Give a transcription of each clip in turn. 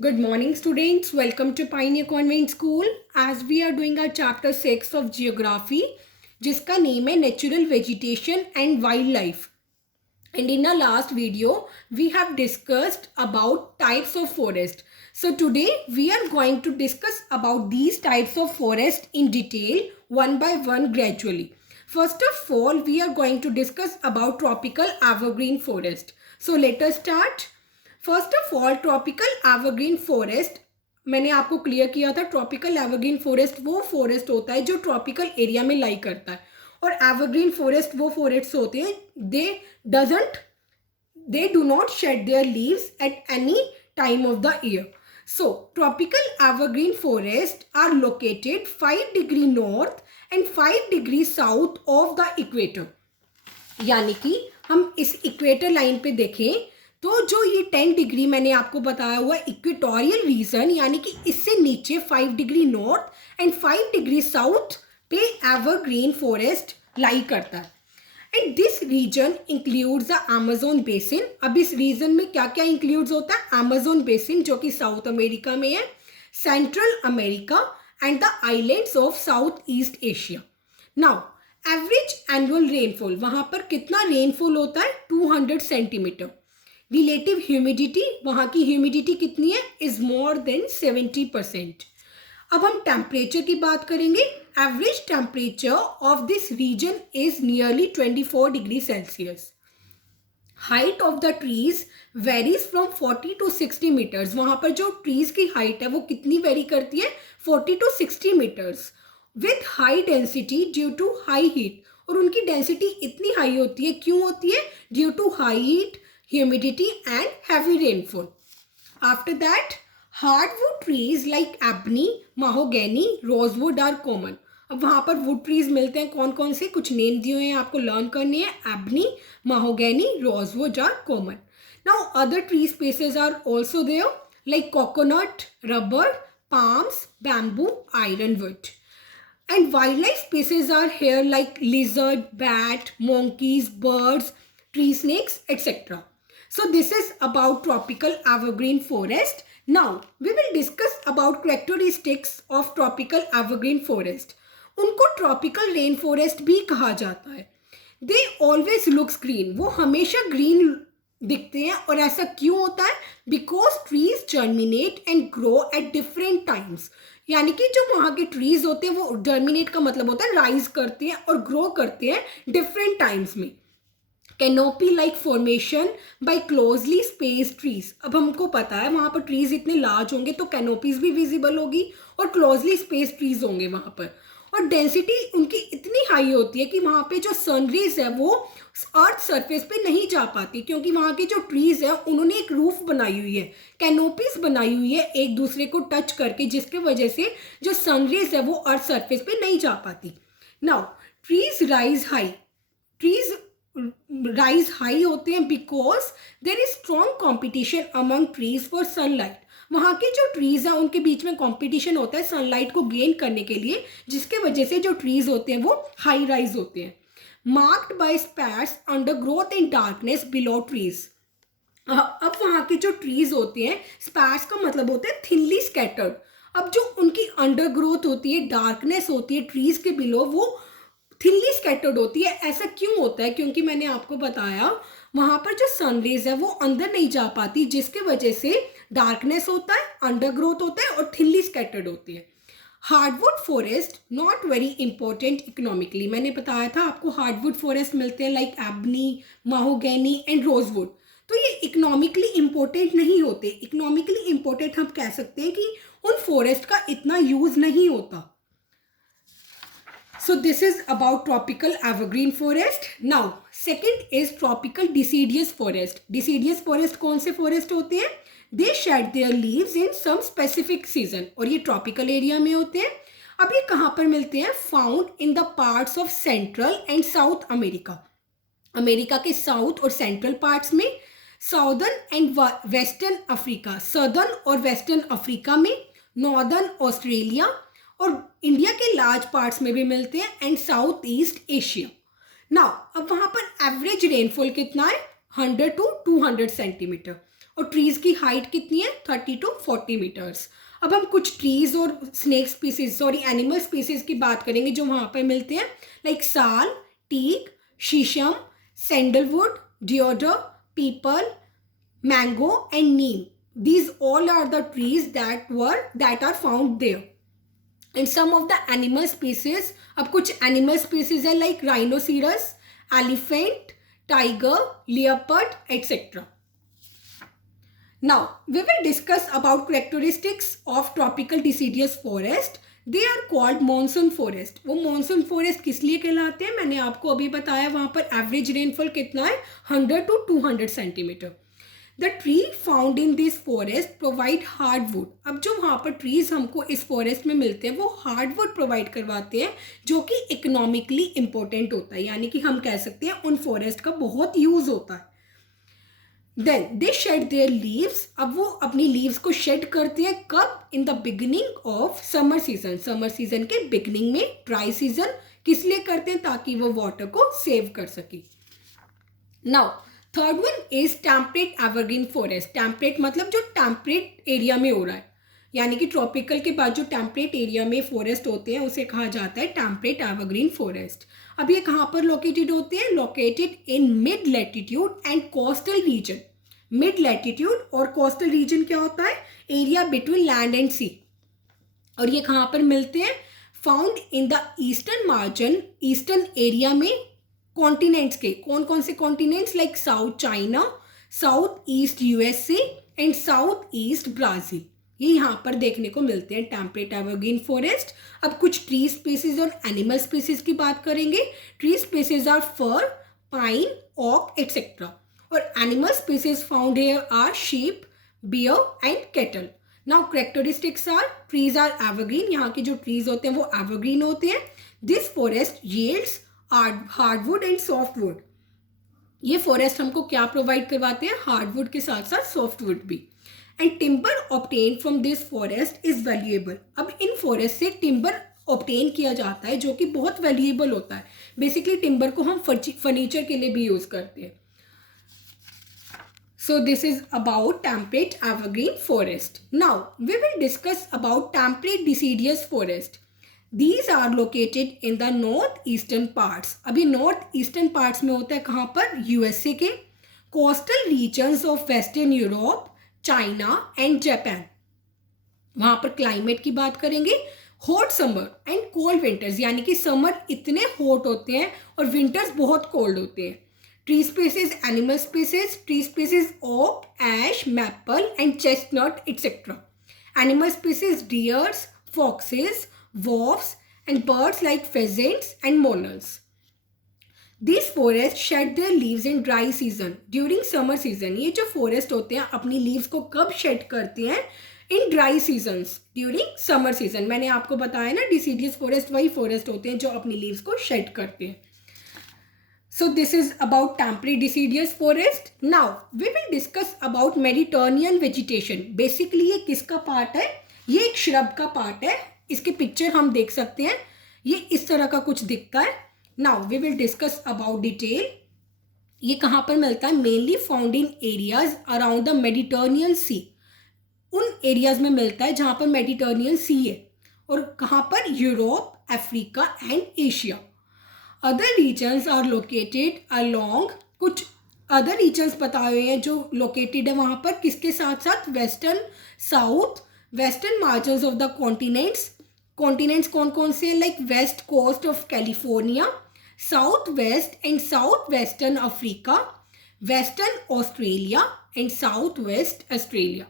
Good morning, students. Welcome to Pioneer Convent School. As we are doing our chapter 6 of Geography, जिसका name है Natural Vegetation and Wildlife. And in our last video, we have discussed about types of forest. So today, we are going to discuss about these types of forest in detail, one by one gradually. First of all, we are going to discuss about tropical evergreen forest. So let us start. First of all tropical evergreen forest मैंने आपको clear किया था. Tropical evergreen forest वो forest होता है जो tropical area में लाई करता है, और एवरग्रीन फॉरेस्ट वो फॉरेस्ट होते हैं they do not shed their leaves at any time of the year. So tropical evergreen forest are located 5 degree north and 5 degree south of the equator. यानी कि हम इस इक्वेटर लाइन पे देखें तो जो ये 10 डिग्री मैंने आपको बताया हुआ इक्वेटोरियल रीजन, यानी कि इससे नीचे 5 degree north and 5 degree south पे एवरग्रीन फॉरेस्ट लाई करता है. And this region includes the Amazon basin. अब इस रीजन में क्या क्या इंक्लूड्स होता है? अमेजोन बेसिन जो कि साउथ अमेरिका में है, central America and the islands of south east Asia. Now average annual rainfall, वहां पर कितना रेनफॉल होता है? 200 सेंटीमीटर. रिलेटिव ह्यूमिडिटी, वहाँ की ह्यूमिडिटी कितनी है? Is more than 70%. अब हम टेम्परेचर की बात करेंगे. Average temperature of this region is nearly 24 degree Celsius. Height of the trees varies from 40 to 60 metres. वहाँ पर जो ट्रीज की हाइट है वो कितनी वेरी करती है? 40 to 60 metres with high density due to high heat. और उनकी डेंसिटी इतनी हाई होती है, क्यों होती है? Due to high heat, humidity and heavy rainfall. After that, hardwood trees like ebony, mahogany, rosewood are common. अब वहाँ पर वुड ट्रीज मिलते हैं. कौन कौन से? कुछ नेम दिए हुए हैं, आपको लर्न करनी है. ebony, mahogany, rosewood are common. Now other tree species are also there like coconut, rubber, palms, bamboo, ironwood. And wildlife species are here like lizard, bat, monkeys, birds, tree snakes, etc. So this is about tropical evergreen forest. Now we will discuss about characteristics of tropical evergreen forest. उनको tropical rain forest भी कहा जाता है. They always looks green. वो हमेशा green दिखते हैं. और ऐसा क्यों होता है? Because trees germinate and grow at different times. यानी कि जो वहाँ के ट्रीज होते हैं वो germinate का मतलब होता है राइज करते हैं और ग्रो करते हैं डिफरेंट टाइम्स में. Canopy like formation by closely spaced trees. अब हमको पता है वहाँ पर ट्रीज इतने लार्ज होंगे तो कैनोपीज भी विजिबल होगी और क्लोजली स्पेस्ड ट्रीज होंगे वहाँ पर. और डेंसिटी उनकी इतनी हाई होती है कि वहाँ पे जो सनरेज है वो अर्थ सरफेस पे नहीं जा पाती, क्योंकि वहाँ के जो ट्रीज है उन्होंने एक रूफ बनाई हुई है, कैनोपीज बनाई हुई है एक दूसरे को टच करके, जिसके वजह से जो सनरेज है वो अर्थ सरफेस पे नहीं जा पाती. Now trees rise high. Trees rise high होते हैं because there is strong competition among trees for sunlight. वहाँ के जो ट्रीज हैं उनके बीच में कॉम्पिटिशन होता है सनलाइट को गेन करने के लिए, जिसके वजह से जो ट्रीज होते हैं वो हाई राइज होते हैं. Marked by sparse undergrowth in darkness below trees. अब वहाँ के जो ट्रीज होते हैं, स्पैर्स का मतलब होता है थिनली स्कैटर्ड. अब जो उनकी अंडर ग्रोथ होती है, डार्कनेस होती है ट्रीज के बिलो, वो थिनली स्कैटर्ड होती है. ऐसा क्यों होता है? क्योंकि मैंने आपको बताया वहाँ पर जो सनरेज है वो अंदर नहीं जा पाती, जिसके वजह से डार्कनेस होता है, अंडर ग्रोथ होता है और थिनली स्कैटर्ड होती है. Hardwood forest not very important economically. मैंने बताया था आपको हार्डवुड फॉरेस्ट मिलते हैं लाइक एबनी, माहोगैनी एंड रोजवुड. तो ये इकोनॉमिकली इंपॉर्टेंट नहीं होते. इकोनॉमिकली इंपॉर्टेंट हम कह सकते हैं कि उन फॉरेस्ट का इतना यूज नहीं होता. So this is about tropical evergreen forest. Now second is tropical deciduous forest. Deciduous forest कौन से forest होते हैं? They shed their leaves in some specific season. और ये tropical area में होते हैं. अब ये कहाँ पर मिलते हैं? Found in the parts of Central and South America. America के साउथ और सेंट्रल पार्ट्स में, southern and western Africa, southern और वेस्टर्न अफ्रीका में, नॉर्दर्न ऑस्ट्रेलिया और इंडिया के लार्ज पार्ट्स में भी मिलते हैं and south east Asia. Now अब वहाँ पर एवरेज रेनफॉल कितना है? 100 to 200 सेंटीमीटर. और ट्रीज की हाइट कितनी है 30 to 40 मीटर्स। अब हम कुछ ट्रीज और स्नेक स्पीसीज एनिमल स्पीसीज की बात करेंगे जो वहाँ पर मिलते हैं, लाइक साल, टीक, शीशम, sandalwood, डियोडर, people, mango and neem. These all are the trees that are found there. And some of the animal species, अब कुछ animal species है like rhinoceros, elephant, tiger, leopard, etc. Now we will discuss about characteristics of tropical deciduous forest. They are called monsoon forest. वो monsoon forest किस लिए कहलाते हैं मैंने आपको अभी बताया, वहाँ पर एवरेज रेनफॉल कितना है 100 to 200 centimetre. The tree found in this forest provide hardwood. अब जो वहाँ पर ट्रीज हमको इस फॉरेस्ट में मिलते हैं वो हार्डवुड प्रोवाइड करवाते हैं जो कि इकोनॉमिकली इम्पोर्टेंट होता है, यानी कि हम कह सकते हैं उन फॉरेस्ट का बहुत यूज होता है। Then they shed their leaves. अब वो अपनी लीव्स को शेड करते हैं कब, in the beginning of summer season. Summer season के बिगिनिंग में, ड्राई सीजन किस लिए करते हैं, ताकि वो वाटर को सेव कर सके। Now third one is temperate evergreen forest. Temperate मतलब जो टेम्परेट एरिया में हो रहा है, यानी कि ट्रॉपिकल के बाद जो टेम्परेट एरिया में फॉरेस्ट होते हैं उसे कहा जाता है टेम्परेट एवरग्रीन फॉरेस्ट। अब ये कहाँ पर लोकेटेड होते हैं, located in mid latitude and coastal region. Mid latitude और कोस्टल रीजन क्या होता है, एरिया बिटवीन लैंड एंड सी। और ये कहाँ पर मिलते हैं, found in the eastern margin, eastern area में कॉन्टिनेंट्स के। कौन कौन से continents, like south China, south east USA and south east Brazil, ये यहाँ पर देखने को मिलते हैं टेम्परेट एवरग्रीन फॉरेस्ट। अब कुछ ट्री स्पीसीज और एनिमल स्पीसीज की बात करेंगे। Tree species are fir, pine, oak etcetera, और animal species found here are sheep, bear and cattle. Now characteristics are, trees are evergreen, यहाँ के जो ट्रीज होते हैं वो एवरग्रीन होते हैं। This forest yields hardwood and softwood. ये फॉरेस्ट हमको क्या प्रोवाइड करवाते हैं, हार्डवुड के साथ साथ सॉफ्टवुड भी। And timber obtain from this forest is valuable. अब इन फॉरेस्ट से टिम्बर ऑब्टेन किया जाता है जो कि बहुत वैल्यूएबल होता है। बेसिकली टिम्बर को हम फर्नीचर के लिए भी यूज करते हैं। So this is about temperate evergreen forest. Now we will discuss about temperate deciduous forest. These are located in the northeastern parts. अभी नॉर्थ ईस्टर्न पार्ट्स में होता है कहाँ पर, यूएसए के। Coastal regions of western Europe, China and Japan. वहाँ पर climate की बात करेंगे, hot summer and cold winters, यानी कि समर इतने हॉट होते हैं और विंटर्स बहुत कोल्ड होते हैं। Tree species, animal species, tree species oak, ash, maple and chestnut etcetera. Animal species deers, foxes, wolves and birds like pheasants and monals. These forests shed their leaves in dry season during summer season. ये जो forest होते हैं अपनी leaves को कब shed करते हैं, in dry seasons during summer season. मैंने आपको बताया ना deciduous forest वही forest होते हैं जो अपनी leaves को shed करते हैं। So this is about temperate deciduous forest. Now we will discuss about Mediterranean vegetation. Basically ये किसका part है, ये एक shrub का part है। इसके पिक्चर हम देख सकते हैं, ये इस तरह का कुछ दिखता है। Now we will discuss about detail. ये कहाँ पर मिलता है, mainly found in areas around the Mediterranean sea. उन एरियाज में मिलता है जहाँ पर मेडिटरेनियन सी है। और कहाँ पर, Europe, Africa and Asia. Other regions are located along, कुछ अदर रीजन्स बताए हुए हैं जो लोकेटेड है वहाँ पर किसके साथ साथ, western, south, western margins of the continents. Continents कौन कौन से हैं, like west coast of California, south west and south western Africa, western Australia and south west Australia.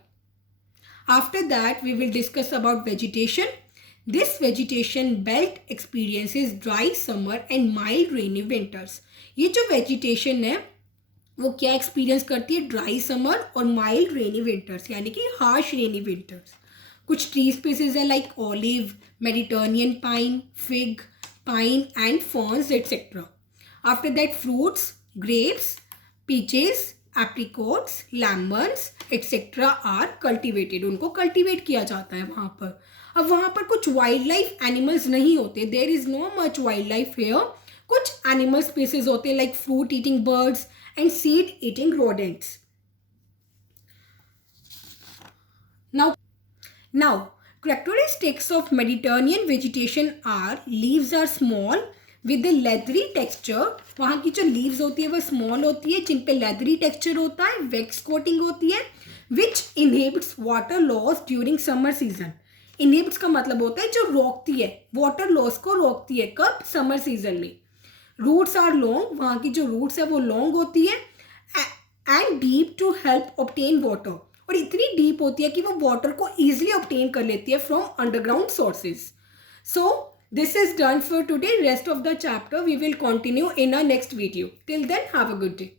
After that we will discuss about vegetation. This vegetation belt experiences dry summer and mild rainy winters. ये जो vegetation है वो क्या experience करती है, dry summer और mild rainy winters, यानी कि हार्श रेनी विंटर्स। कुछ ट्री स्पीसीज है like olive, Mediterranean pine, fig, pine and ferns etcetera. After that fruits, grapes, peaches, apricots, lemons etcetera are cultivated. उनको कल्टिवेट किया जाता है वहाँ पर। अब वहाँ पर कुछ वाइल्ड लाइफ एनिमल्स नहीं होते, there is no much wild life here. कुछ एनिमल स्पीसीज होते हैं like fruit eating birds and seed eating rodents. Now, now characteristics of Mediterranean vegetation are leaves are small with a leathery texture. वहाँ की जो leaves होती है वो small होती है जिन पे leathery texture होता है, wax coating होती है, which inhibits water loss during summer season. Inhibits का मतलब होता है जो रोकती है, water loss को रोकती है. कब? Summer season में. Roots are long. वहाँ की जो roots है वो long होती है and deep to help obtain water. और इतनी डीप होती है कि वो वाटर को ईजिली ऑब्टेन कर लेती है from underground sources. So this is done for today. Rest of the chapter we will continue in a next video. Till then have a good day.